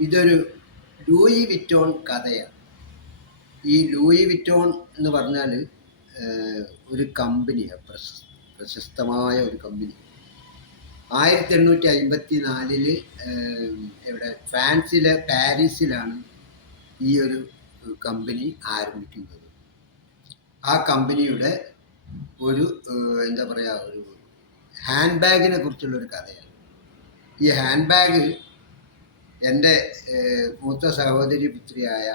ഇതൊരു Louis Vuitton കഥയാണ്. ഈ ലൂയി വിറ്റോൺ എന്ന് പറഞ്ഞാൽ ഒരു കമ്പനിയാണ്, പ്രശസ്തമായ ഒരു കമ്പനി. 1854 ഇവിടെ ഫ്രാൻസിലെ പാരീസിലാണ് ഈ ഒരു കമ്പനി ആരംഭിക്കുന്നത്. ആ കമ്പനിയുടെ ഒരു എന്താ പറയുക, ഒരു ഹാൻഡ് ബാഗിനെ കുറിച്ചുള്ളൊരു കഥയാണ്. ഈ ഹാൻഡ് ബാഗ് എൻ്റെ മൂത്ത സഹോദരി പുത്രിയായ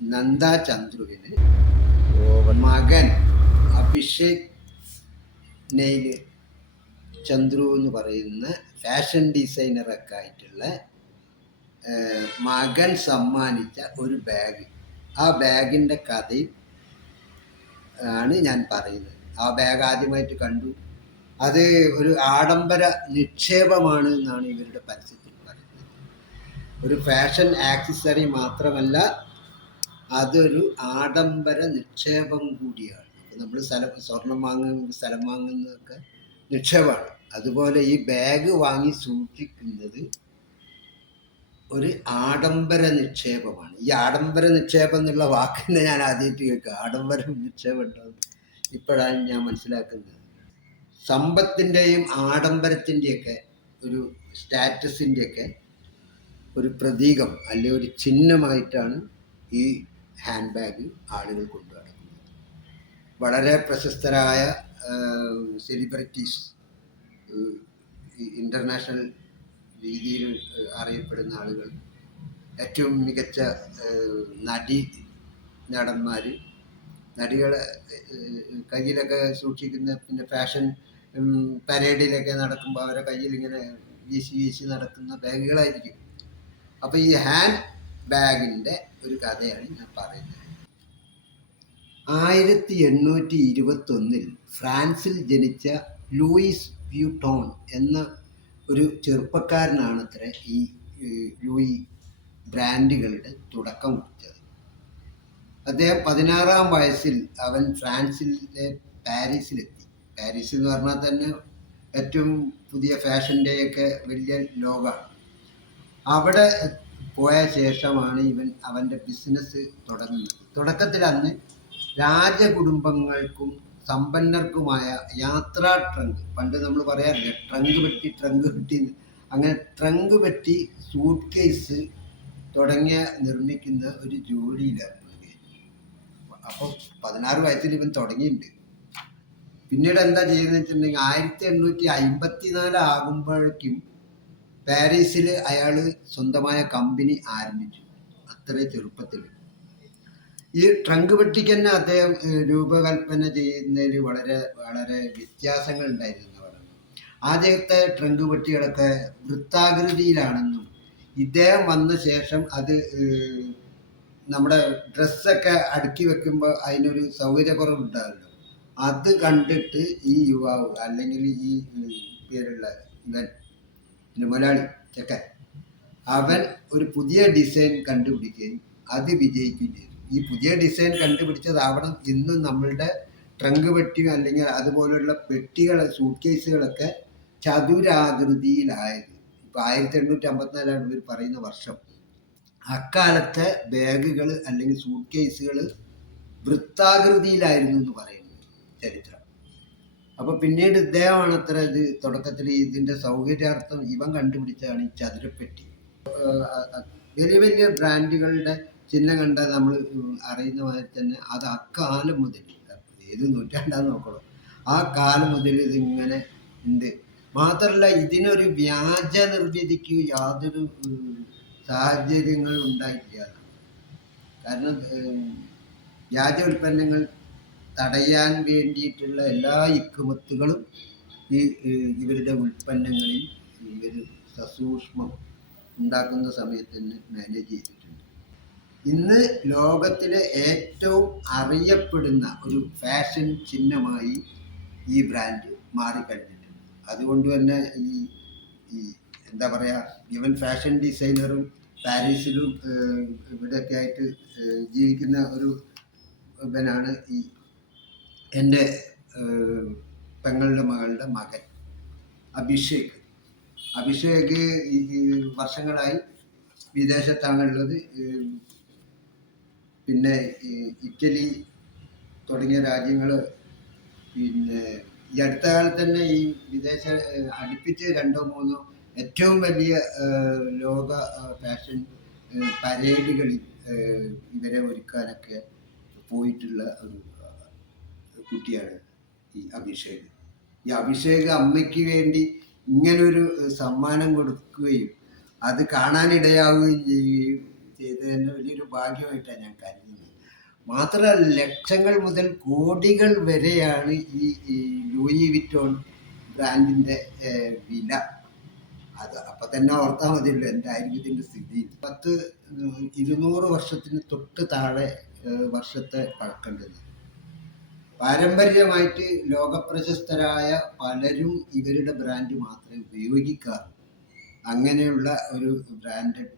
നന്ദ ചന്ദ്രുവിന് മകൻ അഭിഷേക് നെയിൽ ചന്ദ്രു എന്ന് പറയുന്ന ഫാഷൻ ഡിസൈനറൊക്കെ ആയിട്ടുള്ള മകൻ സമ്മാനിച്ച ഒരു ബാഗ്. ആ ബാഗിൻ്റെ കഥയും ആണ് ഞാൻ പറയുന്നത്. ആ ബാഗ് ആദ്യമായിട്ട് കണ്ടു. അത് ഒരു ആഡംബര നിക്ഷേപമാണ് എന്നാണ് ഇവരുടെ പരസ്യത്തിൽ പറയുന്നത്. ഒരു ഫാഷൻ ആക്സസറി മാത്രമല്ല, അതൊരു ആഡംബര നിക്ഷേപം കൂടിയാണ്. നമ്മൾ സ്വർണം വാങ്ങുന്ന, സ്ഥലം വാങ്ങുന്നതൊക്കെ നിക്ഷേപമാണ്. അതുപോലെ ഈ ബാഗ് വാങ്ങി സൂക്ഷിക്കുന്നത് ഒരു ആഡംബര നിക്ഷേപമാണ്. ഈ ആഡംബര നിക്ഷേപം എന്നുള്ള വാക്കിനെ ഞാൻ ആദ്യമായിട്ട് കേൾക്കുക. ആഡംബര നിക്ഷേപം ഉണ്ടാവും ഇപ്പോഴാണ് ഞാൻ മനസ്സിലാക്കുന്നത്. സമ്പത്തിൻ്റെയും ആഡംബരത്തിൻ്റെയൊക്കെ ഒരു സ്റ്റാറ്റസിൻ്റെയൊക്കെ ഒരു പ്രതീകം അല്ലെ ഒരു ചിഹ്നമായിട്ടാണ് ഈ ഹാൻഡ് ബാഗ് ആളുകൾ കൊണ്ടു നടക്കുന്നത്. വളരെ പ്രശസ്തരായ സെലിബ്രിറ്റീസ്, ഇൻ്റർനാഷണൽ രീതിയിൽ അറിയപ്പെടുന്ന ആളുകൾ, ഏറ്റവും മികച്ച നടന്മാർ, നടികളെ കയ്യിലൊക്കെ സൂക്ഷിക്കുന്ന, പിന്നെ ഫാഷൻ പരേഡിലൊക്കെ നടക്കുമ്പോൾ അവരെ കയ്യിൽ ഇങ്ങനെ വീശി നടക്കുന്ന ബാഗുകളായിരിക്കും. അപ്പോൾ ഈ ഹാൻഡ് ബാഗിൻ്റെ ഒരു കഥയാണ് ഞാൻ പറയുന്നത്. 1821 ഫ്രാൻസിൽ ജനിച്ച ലൂയിസ് വ്യൂട്ടോൺ എന്ന ഒരു ചെറുപ്പക്കാരനാണ് അത്ര ഈ ലൂയി ബ്രാൻഡുകളുടെ തുടക്കം കുറിച്ചത്. അദ്ദേഹം 16-ാം വയസ്സിൽ അവൻ ഫ്രാൻസിലെ പാരീസിലെത്തി. പാരീസ് എന്ന് പറഞ്ഞാൽ തന്നെ ഏറ്റവും പുതിയ ഫാഷൻ്റെയൊക്കെ വലിയ ലോകമാണ്. അവിടെ പോയ ശേഷമാണ് ഇവൻ അവൻ്റെ ബിസിനസ് തുടങ്ങുന്നത്. തുടക്കത്തിൽ അന്ന് രാജകുടുംബങ്ങൾക്കും സമ്പന്നർക്കുമായ യാത്രാ ട്രങ്ക്, പണ്ട് നമ്മൾ പറയാറില്ല ട്രങ്ക് പെട്ടി, അങ്ങനെ ട്രങ്ക് പെട്ടി, സൂട്ട് കേസ് തുടങ്ങിയ നിർമ്മിക്കുന്ന ഒരു ജോലിയിലാണ്. അപ്പോൾ 16 വയസ്സിൽ ഇവൻ തുടങ്ങിയിട്ടുണ്ട്. പിന്നീട് എന്താ ചെയ്യുന്നത് വെച്ചിട്ടുണ്ടെങ്കിൽ 1854 ആകുമ്പോഴേക്കും പാരീസിൽ അയാൾ സ്വന്തമായ കമ്പനി ആരംഭിച്ചു. അത്ര ചെറുപ്പത്തിൽ ഈ ട്രങ്ക് പെട്ടിക്ക് തന്നെ അദ്ദേഹം രൂപകൽപ്പന ചെയ്യുന്നതിൽ വളരെ വളരെ വ്യത്യാസങ്ങൾ ഉണ്ടായിരുന്നു പറഞ്ഞു. ആദ്യത്തെ ട്രങ്ക് പെട്ടികളൊക്കെ വൃത്താകൃതിയിലാണെന്നും ഇദ്ദേഹം വന്ന ശേഷം അത് നമ്മുടെ ഡ്രസ്സൊക്കെ അടുക്കി വെക്കുമ്പോൾ അതിനൊരു സൗകര്യക്കുറവുണ്ടാകുമല്ലോ, അത് കണ്ടിട്ട് ഈ യുവാവ്, അല്ലെങ്കിൽ ഈ പേരുള്ള ഇവൻ, മലയാളി ചെക്കൻ, അവൻ ഒരു പുതിയ ഡിസൈൻ കണ്ടുപിടിക്കുകയും അത് വിജയിക്കുകയും ചെയ്തു. ഈ പുതിയ ഡിസൈൻ കണ്ടുപിടിച്ചതാവണം ഇന്നും നമ്മളുടെ ട്രങ്ക് പെട്ടിയും അല്ലെങ്കിൽ അതുപോലെയുള്ള പെട്ടികൾ, സൂട്ട് കേസുകളൊക്കെ ചതുരാകൃതിയിലായത്. ഇപ്പോൾ 1854 ഇവർ പറയുന്ന വർഷം. അക്കാലത്തെ ബാഗുകൾ അല്ലെങ്കിൽ സൂട്ട് കേസുകൾ വൃത്താകൃതിയിലായിരുന്നു എന്ന് പറയുന്നു ചരിത്രം. അപ്പോൾ പിന്നീട് ഇദ്ദേഹമാണ് അത്ര ഇത് തുടക്കത്തിൽ ഇതിൻ്റെ സൗകര്യാർത്ഥം ഇവൻ കണ്ടുപിടിച്ചതാണ് ഈ ചതുരപ്പെട്ടി. വലിയ വലിയ ബ്രാൻഡുകളുടെ ചിഹ്നം കണ്ടാൽ നമ്മൾ അറിയുന്ന മാതിരി തന്നെ അത് അക്കാലം മുതൽ, ഏത് നൂറ്റാണ്ടാന്ന് നോക്കണം, ആ കാലം മുതൽ ഇതിങ്ങനെ ഉണ്ട്. മാത്രമല്ല ഇതിനൊരു വ്യാജ നിർമ്മിതിക്ക് യാതൊരു സാഹചര്യങ്ങളും ഉണ്ടായിട്ടില്ല. കാരണം വ്യാജ ഉൽപ്പന്നങ്ങൾ തടയാൻ വേണ്ടിയിട്ടുള്ള എല്ലാ ഇക്കുമത്തുകളും ഈ ഇവരുടെ ഉൽപ്പന്നങ്ങളിൽ ഇവർ സസൂക്ഷ്മം ഉണ്ടാക്കുന്ന സമയത്ത് തന്നെ മാനേജ് ചെയ്തിട്ടുണ്ട്. ഇന്ന് ലോകത്തിലെ ഏറ്റവും അറിയപ്പെടുന്ന ഒരു ഫാഷൻ ചിഹ്നമായി ഈ ബ്രാൻഡ് മാറിക്കഴിഞ്ഞിട്ടുണ്ട്. അതുകൊണ്ട് തന്നെ ഈ എന്താ പറയുക, ഇവൻ ഫാഷൻ ഡിസൈനറും പാരീസിലും ഇവിടെയൊക്കെ ആയിട്ട് ജീവിക്കുന്ന ഒരു ഇവനാണ് ഈ എൻ്റെ പെങ്ങളുടെ മകളുടെ മകൻ അഭിഷേക്. ഈ വർഷങ്ങളായി വിദേശത്താണുള്ളത്. പിന്നെ ഇറ്റലി തുടങ്ങിയ രാജ്യങ്ങൾ, പിന്നെ ഈ അടുത്ത കാലത്ത് തന്നെ ഈ വിദേശ അടുപ്പിച്ച് രണ്ടോ മൂന്നോ ഏറ്റവും വലിയ ലോക ഫാഷൻ പരേഡുകളിൽ ഇവരെ ഒരുക്കാനൊക്കെ പോയിട്ടുള്ള ഒരു കുട്ടിയാണ് ഈ അഭിഷേക്. ഈ അഭിഷേക് അമ്മയ്ക്ക് വേണ്ടി ഇങ്ങനൊരു സമ്മാനം കൊടുക്കുകയും അത് കാണാനിടയാവുകയും ചെയ്യുകയും ചെയ്തതിൻ്റെ വലിയൊരു ഭാഗ്യമായിട്ടാണ് ഞാൻ കരുതുന്നത്. മാത്രമല്ല, ലക്ഷങ്ങൾ മുതൽ കോടികൾ വരെയാണ് ഈ ലൂയി വിറ്റോൺ ബ്രാൻഡിൻ്റെ വില. അത് അപ്പം തന്നെ ഓർത്താൽ മതിയല്ലോ എന്തായിരിക്കും ഇതിൻ്റെ സ്ഥിതി. 200 വർഷത്തിന് തൊട്ട് താഴെ വർഷത്തെ പഴക്കമുണ്ട്. പാരമ്പര്യമായിട്ട് ലോകപ്രശസ്തരായ പലരും ഇവരുടെ ബ്രാൻഡ് മാത്രമേ ഉപയോഗിക്കാറുള്ളൂ. അങ്ങനെയുള്ള ഒരു ബ്രാൻഡഡ്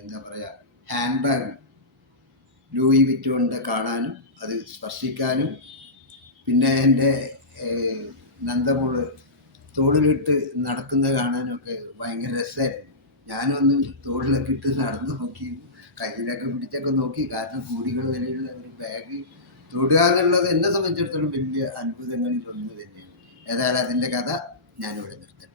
എന്താ പറയുക ഹാൻഡ് ബാഗ് ലൂയി വിറ്റോണിൻ്റെ കാണാനും അത് സ്പർശിക്കാനും, പിന്നെ എൻ്റെ നന്ദമോള് തോളിലിട്ട് നടക്കുന്നത് കാണാനൊക്കെ ഭയങ്കര രസമായിരുന്നു. ഞാനും ഒന്ന് തോളിലൊക്കെ ഇട്ട് നടന്നു നോക്കി, കയ്യിലൊക്കെ പിടിച്ചൊക്കെ നോക്കി. കാരണം കോടികൾ വിലയുള്ള ഒരു ബാഗ് തൊടുക എന്നുള്ളത് എന്നെ സംബന്ധിച്ചിടത്തോളം വലിയ അത്ഭുതങ്ങളിൽ ഒന്ന് തന്നെയാണ്. ഏതായാലും അതിൻ്റെ കഥ ഞാനിവിടെ നിർത്തട്ടെ.